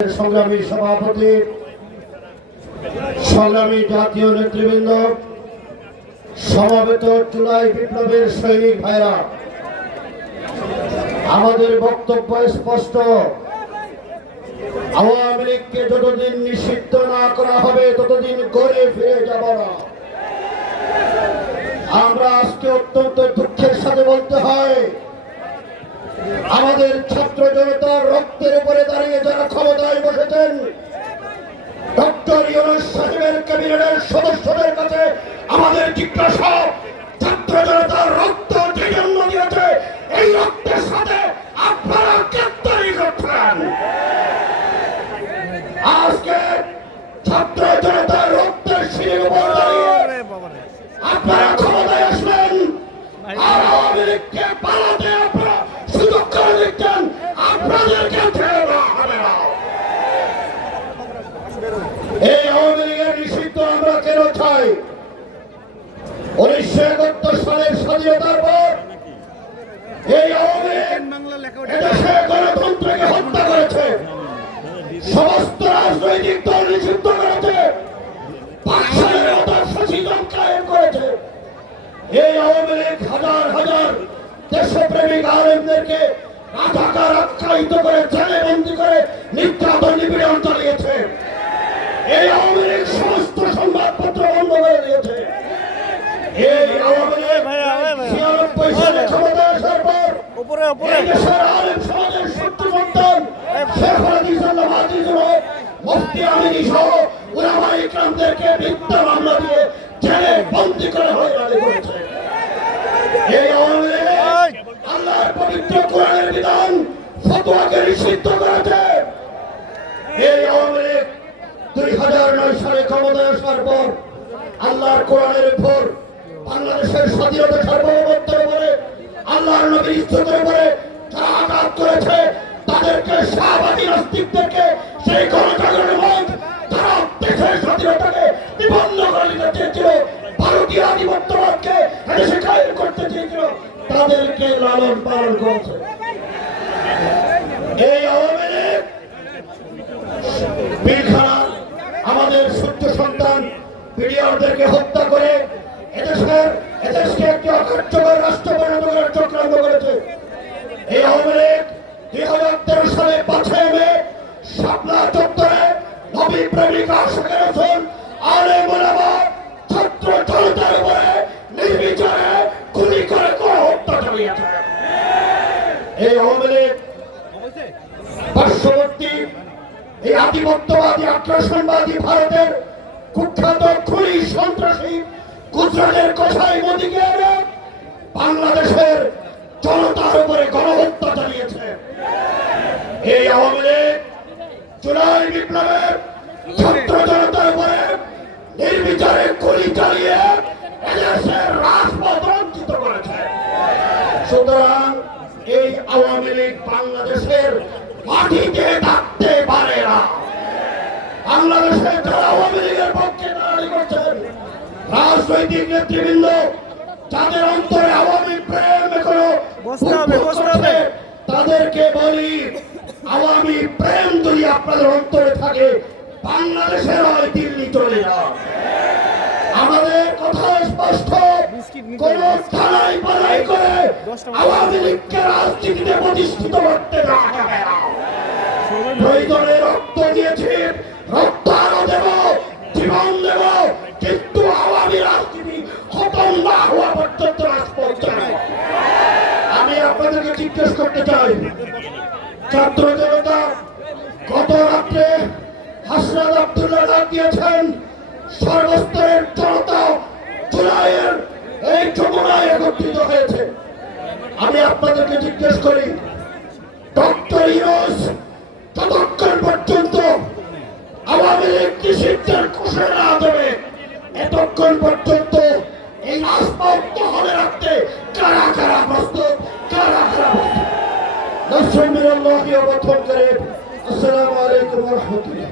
সংগ্রামী সভাপতি, সংগ্রামী জাতীয় নেতৃবৃন্দ, সমাবেত জুলাই বিপ্লবের সৈনিক ভাইরা, আমাদের বক্তব্য স্পষ্ট। আওয়ামী লীগকে যতদিন নিষিদ্ধ না করা হবে, ততদিন ঘরে ফিরে যাব না। আমরা আজকে অত্যন্ত দুঃখের সাথে বলতে হয় আমাদের ছাত্র জনতার রক্তের উপরে দাঁড়িয়ে যারা ক্ষমতায় বসেছেন, ডক্টর ইউনুস সাহেবের ক্যাবিনেটের সদস্যদের কাছে আমাদের জিজ্ঞাসা, ছাত্র জনতার রক্ত যে জন্ম দিয়েছে, এই রক্তের সাথে আপনারা গ্রেপ্তারি করছেন আজকে ছাত্র জনতার রক্তের শিরের উপর আপনারা ক্ষমতায় আসবেন, আর আওয়ামী লীগকে পালাতে আপনাদেরকে ছেড়ে দেওয়া হবে না এই আওয়ামী লীগের নিষিদ্ধ আমরা কেন চাই? উনিশশো একাত্তর সালের স্বাধীনতার পর এই গণতন্ত্রকে হত্যা করেছে। সমস্ত রাজনৈতিক দল নিষিদ্ধ করেছে। এই আওয়ামী লীগ হাজার হাজার দেশপ্রেমিক আলেমদেরকে রাজাকার আখ্যায়িত করে জেলে বন্দি করে নির্যাতন নিপীড়ন চালিয়েছে। এই আওয়ামী লীগ সমস্ত সংবাদপত্র বন্ধ করে দিয়েছে। এই আওয়ামী লীগ ছিয়ানব্বই সালে ক্ষমতায় আসার পর উপরে উপরে। দেশের আলেম সমাজের সত্য সন্তান শেখ হাদিসুল্লাহ মুফতি আমিনী সহ উলামা ইকরামদেরকে মিথ্যা মামলা দিয়ে জেলে বন্দি করে হয়রানি করেছে এই আওয়ামী লীগ আল্লাহর পবিত্র কোরআনের বিধান ফতোয়াকে নিষিদ্ধ করেছে। এই আওয়ামী দুই হাজার নয় সালে ক্ষমতায় আসার পর আল্লাহর কোরআনের উপর বাংলাদেশের স্বাধীনতা সার্বভৌমত্বের উপরে, আল্লাহর নবীর ইজ্জতের উপরে যারা আঘাত করেছে, তাদেরকে শাহবাদী নাস্তিকদেরকে সেই গণজাগরণের মঞ্চ তারা দেশের স্বাধীনতাকে বিপন্ন করে দিতে চেয়েছিল, ভারতীয় আধিপত্যবাদকে এদেশে কায়েম করতে চেয়েছিল, তাদেরকে লালন পালন করেছে। এই আওয়ামী লীগ আমাদের সূর্য সন্তান পিডিআরদেরকে হত্যা করে এদেশের, এদেশকে একটি অকার্যকর রাষ্ট্র পরিণত করার চক্রান্ত করেছে। এই আওয়ামী লীগ দুই হাজার তেরো সালে পাঁচই মে শাপলা চত্বরে নবী প্রেমিকা ছাত্র জনতার উপরে নির্বিচারে গুলি করে করে হত্যা চালিয়েছে। এই আওয়ামী লীগ পার্শ্ববর্তী এই আধিপত্যবাদী, আগ্রাসনবাদী ভারতের কুখ্যাত খুনি সন্ত্রাসী গুজরাটের কথায় মোদীকে এনে বাংলাদেশের জনতার উপরে গণহত্যা চালিয়েছে। এই আওয়ামী লীগ জুলাই বিপ্লবের ছাত্র জনতার উপরে নির্বিচারে গুলি চালিয়ে এদেশের রাজপথ বঞ্চিত করেছে। সুতরাং এই আওয়ামী লীগ বাংলাদেশের মাটিতে থাকতে পারে না। বাংলাদেশে যারা আওয়ামী লীগের পক্ষে দাঁড়ানি করছেন রাজনৈতিক নেতৃবৃন্দ যাদের অন্তরে আওয়ামী প্রেম এখনও। তাদেরকে বলি আওয়ামী প্রেম যদি আপনাদের অন্তরে থাকে বাংলাদেশের দিল্লি চলে যাও। আমাদের কথা স্পষ্ট। কোন থানায় বালাই করে আওয়ামী লীগকে রাজনীতিতে প্রতিষ্ঠিত করতে হবে না। প্রয়োজনে রক্ত দিয়েছি রক্ত আরও দেব, জীবন দেব, কিন্তু আওয়ামী রাজনীতি খতম না হওয়া পর্যন্ত রাজপথ। আমি আপনাদেরকে জিজ্ঞেস করতে চাই, ছাত্র জনতা, গত রাত্রে হাসনাদ আব্দুল্লাহ দিয়েছেন, সর্বস্তরের জনতা জুলাইয়ের এই যমুনায় একত্রিত হয়েছে আমি আপনাদেরকে জিজ্ঞেস করি, ডক্টর ইউনুস এতক্ষণ পর্যন্ত এই রাজপথ দখলে রাখতে কারা কারা প্রস্তুত? কারা কারা প্রস্তুত? নসরুল্লাহ অবর্থন করে আসসালামু আলাইকুম রহমতুল্লাহ।